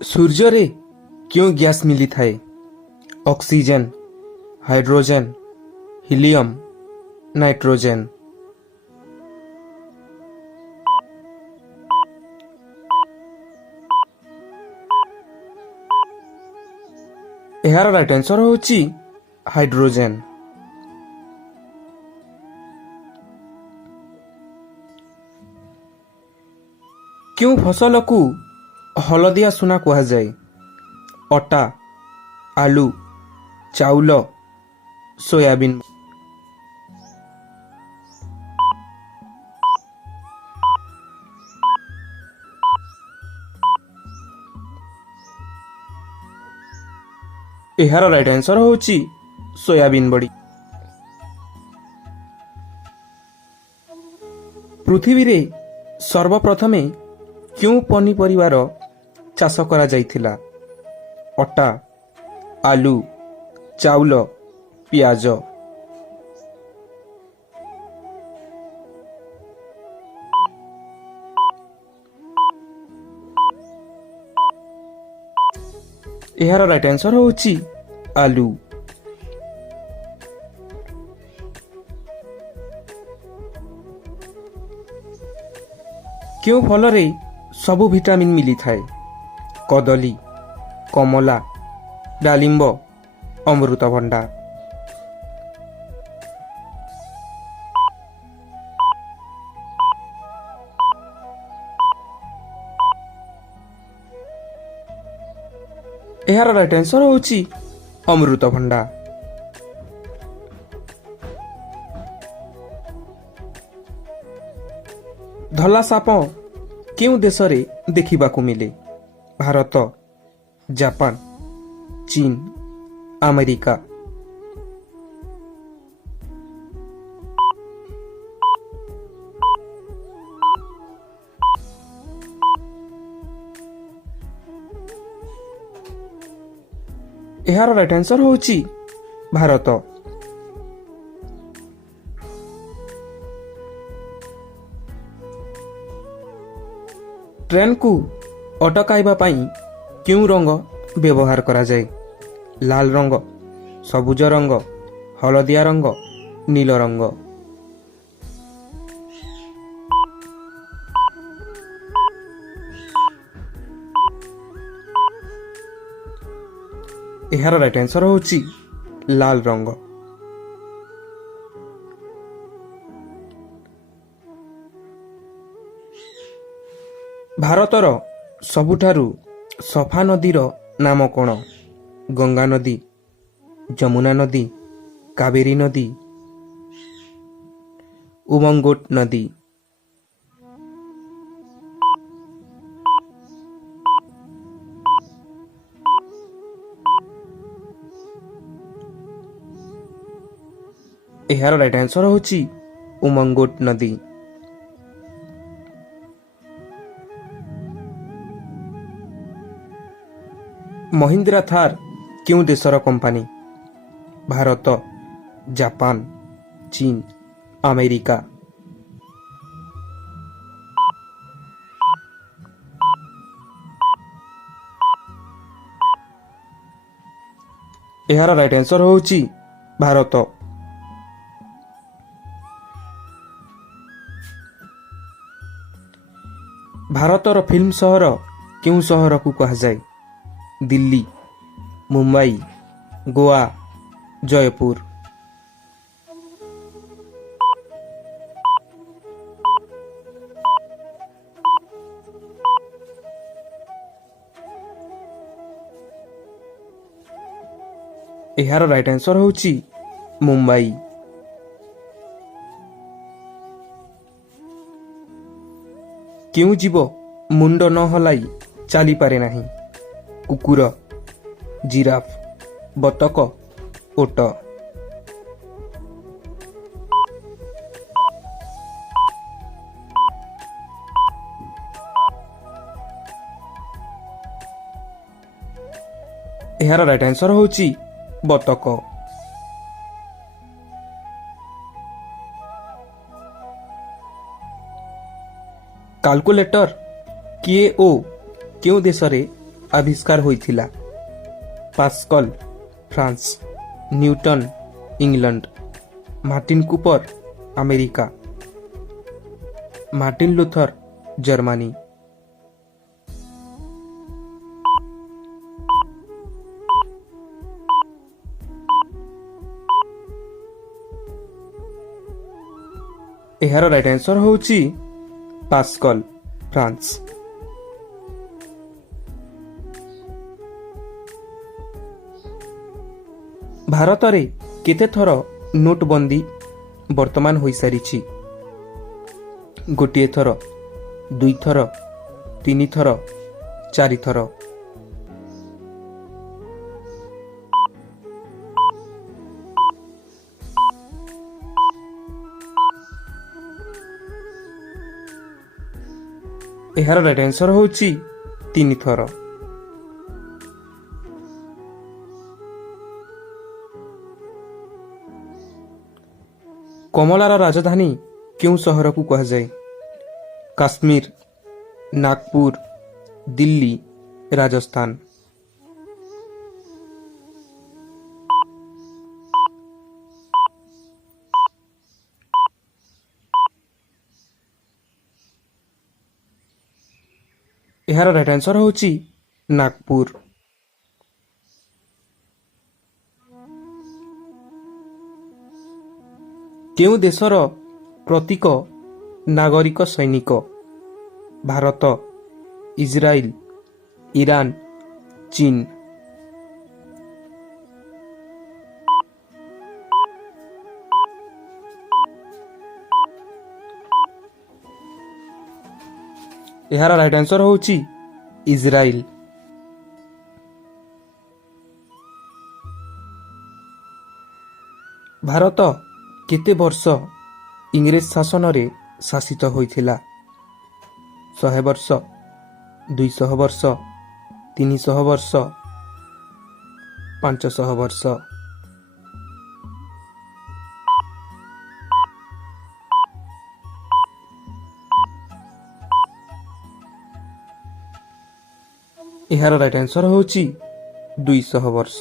ସୂର୍ଯ୍ୟରେ କେଉଁ ଗ୍ୟାସ୍ ମିଳିଥାଏ? Oxygen, hydrogen, helium, nitrogen. ଏହାର ରାଇଟ୍ ଆନ୍ସର ହେଉଛି ହାଇଡ୍ରୋଜେନ୍। କେଉଁ ଫସଲକୁ ହଳଦିଆ ସୁନା କୁହାଯାଏ? ଅଟା, ଆଳୁ, ଚାଉଳ, ସୋୟାବିନ୍। ଏହାର ରାଇଟ୍ ଆନ୍ସର ହେଉଛି ସୋୟାବିନ୍ ବଡ଼ି। ପୃଥିବୀରେ ସର୍ବପ୍ରଥମେ କେଉଁ ପନିପରିବାର ଚାଷ କରାଯାଇଥିଲା? ଅଟା, ଆଳୁ, ଚାଉଳ, ପିଆଜ। ଏହାର ରାଇଟ୍ ଆନ୍ସର ହେଉଛି ଆଳୁ। କେଉଁ ଫଳରେ ସବୁ ଭିଟାମିନ୍ ମିଳିଥାଏ? କଦଳୀ, କମଳା, ଡାଳିମ୍ବ, ଅମୃତଭଣ୍ଡା। ଏହାର ରାଇଟ୍ ଆନ୍ସର ହେଉଛି ଅମୃତଭଣ୍ଡା। ଧଳା ସାପ କେଉଁ ଦେଶରେ ଦେଖିବାକୁ ମିଳେ? ଭାରତ, ଜାପାନ, ଚୀନ, ଆମେରିକା। ଏହାର ରାଇଟ୍ ଆନ୍ସର ହେଉଛି ଭାରତ। ଟ୍ରେନ୍କୁ ଅଟକାଇବା ପାଇଁ କେଉଁ ରଙ୍ଗ ବ୍ୟବହାର କରାଯାଏ? ଲାଲ ରଙ୍ଗ, ସବୁଜ ରଙ୍ଗ, ହଳଦିଆ ରଙ୍ଗ, ନୀଳ ରଙ୍ଗ। ଏହାର ରାଇଟ୍ ଆନ୍ସର ହେଉଛି ଲାଲ ରଙ୍ଗ। ଭାରତର ସବୁଠାରୁ ସଫା ନଦୀର ନାମ କ'ଣ? ଗଙ୍ଗା ନଦୀ, ଯମୁନା ନଦୀ, କାବେରୀ ନଦୀ, ଉମଙ୍ଗୋଟ ନଦୀ। ଏହାର ରାଇଟ୍ ଆନ୍ସର ହେଉଛି ଉମଙ୍ଗୋଟ ନଦୀ। ମହିନ୍ଦ୍ରା ଥାର କେଉଁ ଦେଶର କମ୍ପାନୀ? ଭାରତ, ଜାପାନ, ଚୀନ, ଆମେରିକା। ଏହାର ରାଇଟ୍ ଆନ୍ସର ହେଉଛି ଭାରତ। ଭାରତର ଫିଲ୍ମ ସହର କେଉଁ ସହରକୁ କୁହାଯାଏ? ଦିଲ୍ଲୀ, ମୁମ୍ବାଇ, ଗୋଆ, ଜୟପୁର। ଏହାର ରାଇଟ୍ ଆନ୍ସର ହେଉଛି ମୁମ୍ବାଇ। କେଉଁ ଜୀବ ମୁଣ୍ଡ ନ ହଲାଇ ଚାଲିପାରେ ନାହିଁ? କୁକୁର, ଜିରାଫ, ବତକ, ଓଟ। ଏହାର ରାଇଟ୍ ଆନ୍ସର ହେଉଛି ବତକ। କାଲକୁଲେଟର କିଏ ଓ କେଉଁ ଦେଶରେ ଆବିଷ୍କାର ହୋଇଥିଲା? Pascal France, Newton England, Martin Cooper America, Martin Luther Germany. ଏହାର ରାଇଟ୍ ଆନ୍ସର ହେଉଛି ପାସ୍କଲ ଫ୍ରାନ୍ସ। ଭାରତରେ କେତେ ଥର ନୋଟବନ୍ଦୀ ବର୍ତ୍ତମାନ ହୋଇସାରିଛି? ଗୋଟିଏ ଥର, ଦୁଇଥର, ତିନିଥର, ଚାରିଥର। ଏହାର ରାଇଟ୍ ଆନ୍ସର ହେଉଛି ତିନିଥର। କମଳାର ରାଜଧାନୀ କେଉଁ ସହରକୁ କୁହାଯାଏ? କାଶ୍ମୀର, ନାଗପୁର, ଦିଲ୍ଲୀ, ରାଜସ୍ଥାନ। ଏହାର ରାଇଟ୍ ଆନ୍ସର ହେଉଛି ନାଗପୁର। କେଉଁ ଦେଶର ପ୍ରତୀକ ନାଗରିକ ସୈନିକ? ଭାରତ, ଇସ୍ରାଏଲ, ଇରାନ, ଚୀନ। ଏହାର ରାଇଟ୍ ଆନ୍ସର ହେଉଛି ଇସ୍ରାଏଲ। ଭାରତ କେତେ ବର୍ଷ ଇଂରେଜ ଶାସନରେ ଶାସିତ ହୋଇଥିଲା? 100 ବର୍ଷ, 200 ବର୍ଷ, 300 ବର୍ଷ, 500 ବର୍ଷ। ଏହାର ରାଇଟ୍ ଆନ୍ସର ହେଉଛି 200 ବର୍ଷ।